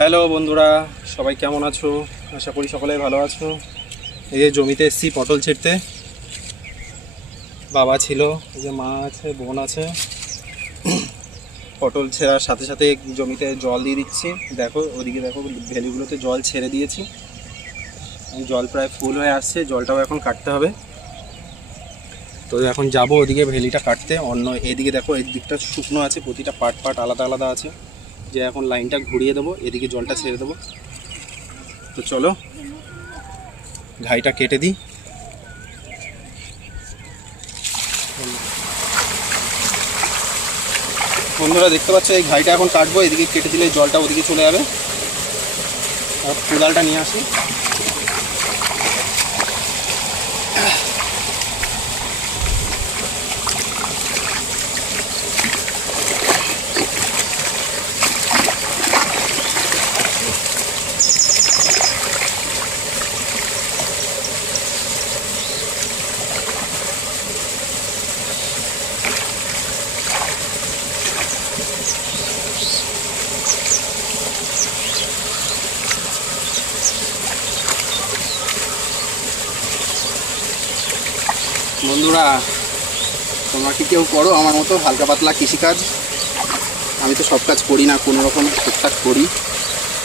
Hello বন্ধুরা, সবাই কেমন আছো? আশা করি সকলেই ভালো আছো। এই যে জমিতে এসছি পটল ছিঁড়তে। বাবা ছিল, এই যে মা আছে, বোন আছে। পটল ছেঁড়ার সাথে সাথে জমিতে জল দিয়ে দিচ্ছি। দেখো, ওদিকে দেখো, ভ্যালিগুলোতে জল ছেড়ে দিয়েছি। জল প্রায় ফুল হয়ে আসছে, জলটাও এখন কাটতে হবে। তো এখন যাব ওদিকে ভেলিটা কাটতে। অন্য এদিকে দেখো এই দিকটা শুকনো আছে, প্রতিটা পার্ট পার্ট আলাদা আলাদা আছে। যে এখন লাইনটা ঘুরিয়ে দেবো, এদিকে জলটা ছেড়ে দেবো। তো চলো, ঘাইটা কেটে দিই। বন্ধুরা, দেখতে পাচ্ছ, এই ঘাইটা এখন কাটবো, এদিকে কেটে দিলে জলটা ওদিকে চলে যাবে। আর কোদালটা নিয়ে আসি। বন্ধুরা, তোমরা কি কেউ করো? আমার মতো হালকা পাতলা কৃষিকাজ? আমি তো সব কাজ করি না, কোনো রকম টুকটাক করি।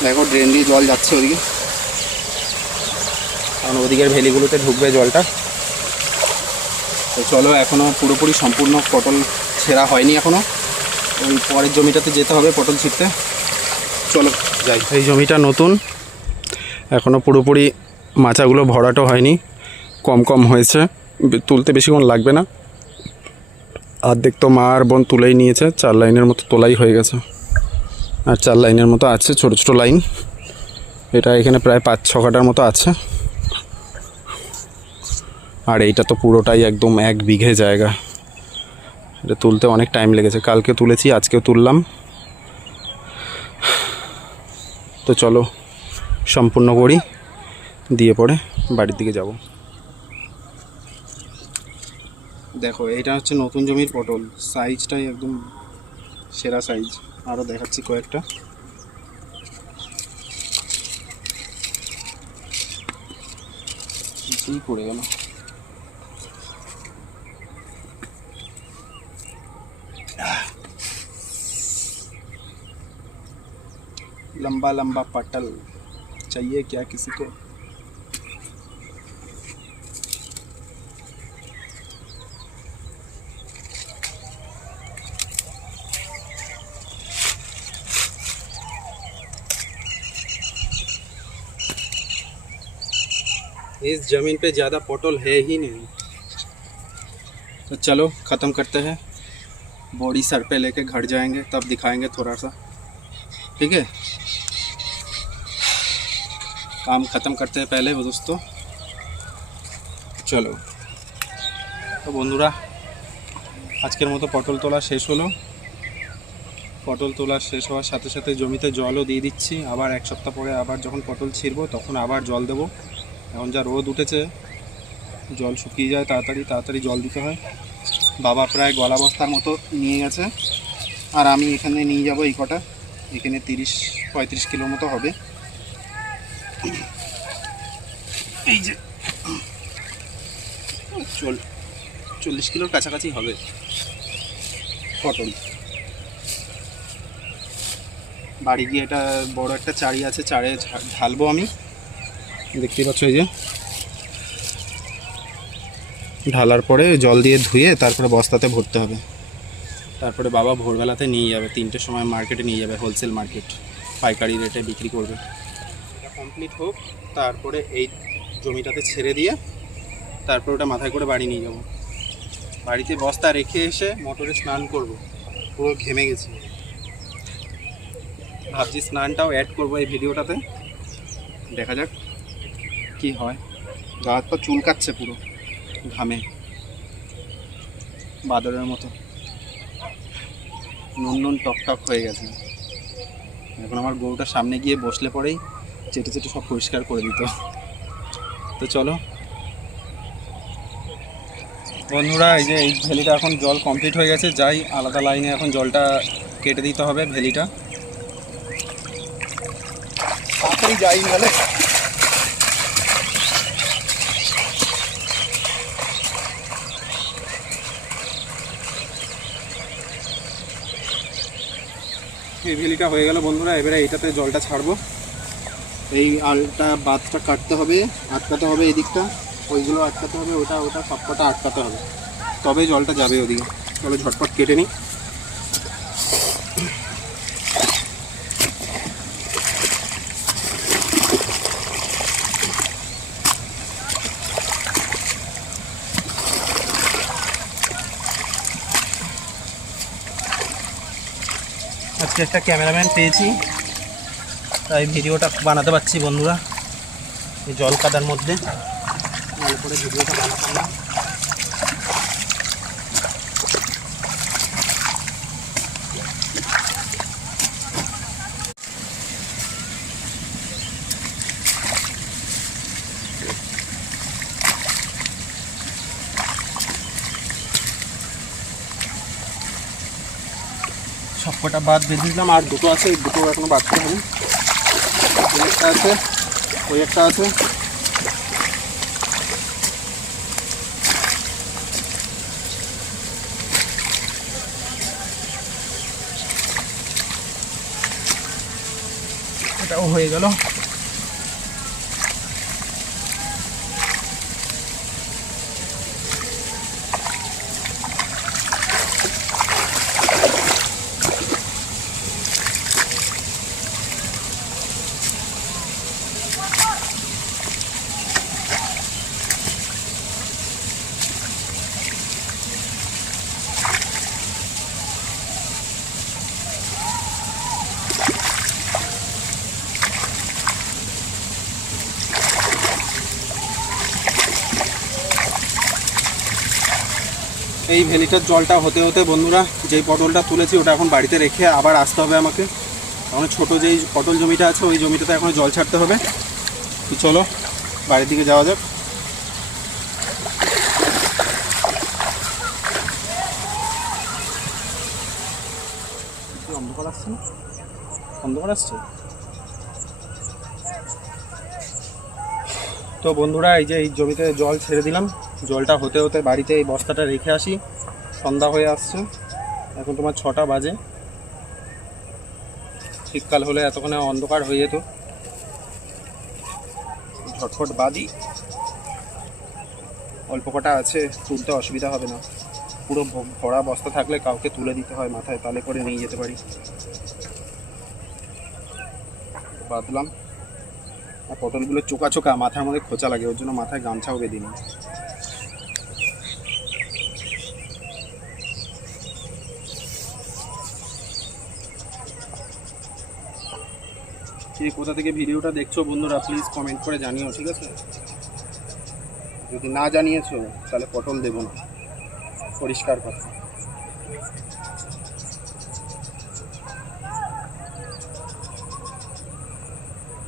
দেখো ড্রেন দিয়ে জল যাচ্ছে ওদিকে। কারণ ওদিকের ভেলিগুলোতে ঢুকবে জলটা। তো চলো এখনও পুরোপুরি সম্পূর্ণ পটল ছেঁড়া হয়নি এখনও ওই পরের জমিটাতে যেতে হবে পটল ছিঁড়তে। চলো, যাই। এই জমিটা নতুন। এখনও পুরোপুরি মাচাগুলো ভরাটো হয়নি। কম কম হয়েছে। তুলতে বেশিক্ষণ লাগবে না। অর্ধেক তো মা আর বোন তুলেই নিয়েছে, চার লাইনের মতো তোলাই হয়ে গেছে। আর চার লাইনের মতো আছে, ছোট ছোট লাইন। এটা এখানে প্রায় পাঁচ ছ কাটার মতো আছে। আর এইটা তো পুরোটাই একদম এক বিঘে জায়গা। এটা তুলতে অনেক টাইম লেগেছে। কালকে তুলেছি, আজকেও তুললাম। তো চলো, সম্পূর্ণ করি। দিয়ে পরে বাড়ির দিকে যাব। দেখো এটা হচ্ছে নতুন জমির পটল সাইজটাই একদম সেরা সাইজ আরও দেখাচ্ছি কয়েকটা কিছুই পড়ে গেল लंबा लंबा पटल चाहिए क्या किसी को इस जमीन पे ज़्यादा पोटल है ही नहीं तो चलो ख़त्म करते हैं बॉडी सर पे लेके घर जाएंगे तब दिखाएंगे थोड़ा सा ठीक है काम ख़त्म करते हैं पहले वो दोस्तों চলো তো বন্ধুরা আজকের মতো পটল তোলা শেষ হলো পটল তোলা শেষ হওয়ার সাথে সাথে জমিতে জলও দিয়ে দিচ্ছি আবার এক সপ্তাহ পরে আবার যখন পটল ছিঁড়বো তখন আবার জল দেবো এখন যা রোদ উঠেছে, জল শুকিয়ে যায় তাড়াতাড়ি তাড়াতাড়ি জল দিতে হয়। বাবা প্রায় গলা বস্তার মতো নিয়ে গেছে। আর আমি এখানে নিয়ে যাব এই কটা। এখানে তিরিশ, পঁয়ত্রিশ কিলো মতো হবে। এই যে, চল, চল্লিশ কিলোর কাছাকাছি হবে। পটল। বাড়ি গিয়ে এটা বড় একটা চারি আছে, চারে ঢালবো আমি। দেখতেই পাচ্ছ এই যে। ঢালার পরে জল দিয়ে ধুয়ে তারপরে বস্তাতে ভরতে হবে। তারপরে বাবা ভোরবেলাতে নিয়ে যাবে, তিনটের সময় মার্কেটে নিয়ে যাবে হোলসেল মার্কেট পাইকারি রেটে বিক্রি করবে। এটা কমপ্লিট হোক, তারপরে এই জমিটাতে ছেড়ে দিয়ে তারপরে ওটা মাথায় করে বাড়ি নিয়ে যাব। বাড়িতে বস্তা রেখে এসে মোটরে স্নান করব। পুরো ঘেমে গেছি। ভাবছি স্নানটাও অ্যাড করব এই ভিডিওটাতে দেখা যাক। কি হয়? গা হাত পা চুলকাচ্ছে পুরো, ঘামে। বাদরের মতো। নুন নুন টক টক হয়ে গেছে। এখন আমার গরুটার সামনে গিয়ে বসলে পরেই চেটে চেটে সব পরিষ্কার করে দিত। তো চলো। বন্ধুরা, এই যে এই ভ্যালিটা এখন জল কমপ্লিট হয়ে গেছে। যাই, আলাদা লাইনে এখন জলটা কেটে দিতে হবে ভ্যালিটা। তাড়াতাড়ি যাই নাহলে ভেলিটা হয়ে গেল বন্ধুরা, এবারে এটাতে জলটা ছাড়বো। এই আলটা বাতটা কাটতে হবে, আটকাতে হবে এদিকটা দিকটা ওইগুলো আটকাতে হবে, ওটা ওটা সবকটা আটকাতে হবে। তবে জলটা যাবে ওদিকে। চলো ঝটপট কেটে নিই। আজকে একটা ক্যামেরাম্যান পেয়েছি। তাই ভিডিওটা বানাতে পারছি বন্ধুরা জল কাদার মধ্যে। ভিডিওটা বানাতাম না সবকটা বাদ বেঁধে দিলাম আর দুটো আছে এই দুটো এখনও বাঁধতে হবে ওই একটা আছে ওই একটা আছে এটাও হয়ে গেল এই ভেলিটার জলটা হতে হতে বন্ধুরা, যেই পটলটা তুলেছি ওটা এখন বাড়িতে রেখে আবার আসতে হবে আমাকে। এখন ছোটো যেই পটল জমিটা আছে, ওই জমিটাতে এখন জল ছাড়তে হবে। তো চলো, বাড়ির দিকে যাওয়া যাক। তো বন্ধুরা, এই যে এই জমিতে জল ছেড়ে দিলাম। জলটা হতে হতে বাড়িতে এই বস্তাটা রেখে আসি। সন্ধ্যা হয়ে আসছে। এখন তোমার ছটা বাজে। শীতকাল হলে এতক্ষণে অন্ধকার হয়ে যেত। ঝটফট বাদি। অল্প কটা আছে, তুলতে অসুবিধা হবে না। পুরো ভরা বস্তা থাকলে কাউকে তুলে দিতে হয়, মাথায় তালে করে নিয়ে যেতে পারি। বাঁধলাম আর পটলগুলো চোকা চোকা মাথার মধ্যে খোঁচা লাগে, ওর জন্য মাথায় গামছাও বেঁধে নিই। কে কোথা থেকে ভিডিওটা দেখছ বন্ধুরা প্লিজ কমেন্ট করে জানিও, ঠিক আছে? যদি না জানিয়েছো, তাহলে পটল দেবো না। পরিষ্কার কথা।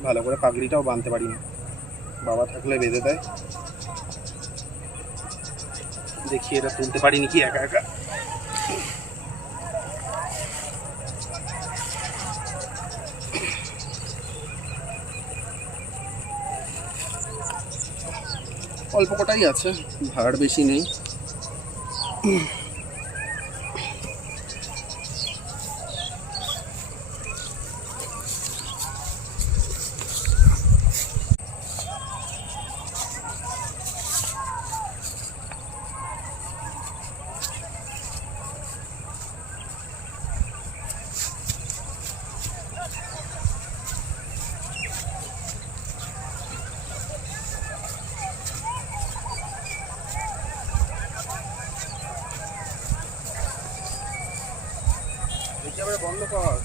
ভালো করে পাগড়িটাও বাঁধতে পারি না। বাবা থাকলে বেঁধে দেয়। দেখি, এটা তুলতে পারিনি কি, একা একা? অল্প কটাই আছে ভাড় বেশি নেই। একেবারে বন্ধ কর।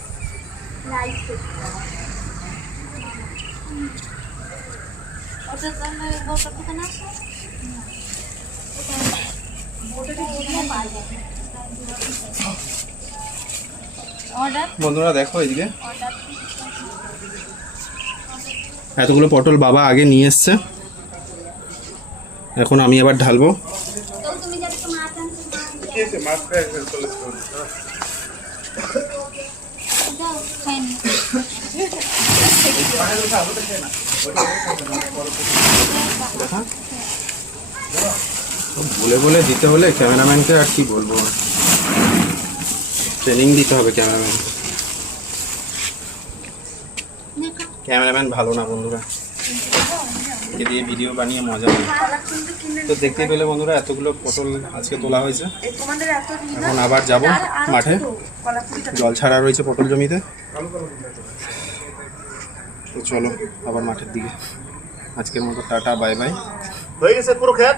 বন্ধুরা দেখো এদিকে এতগুলো পটল বাবা আগে নিয়ে এসছে। এখন আমি আবার ঢালবো। তো তুমি যাতে তোমার আচার দাও খাই নি দেখা বলে বলে দিতে হলে ক্যামেরাম্যানকে আর কি বলব? ট্রেনিং দিতে হবে ক্যামেরাম্যান। ক্যামেরাম্যান ভালো না বন্ধুরা। একে দিয়ে ভিডিও বানিয়ে মজা নেই। তো দেখতে পেলে বন্ধুরা, এতগুলো পটল আজকে তোলা হয়েছে। এখন আবার যাব মাঠে। জল ছাড়া রয়েছে পটল জমিতে। তো চলো আবার মাঠের দিকে। আজকের মতো টাটা বাই বাই। হয়ে গেছে পুরো খেত।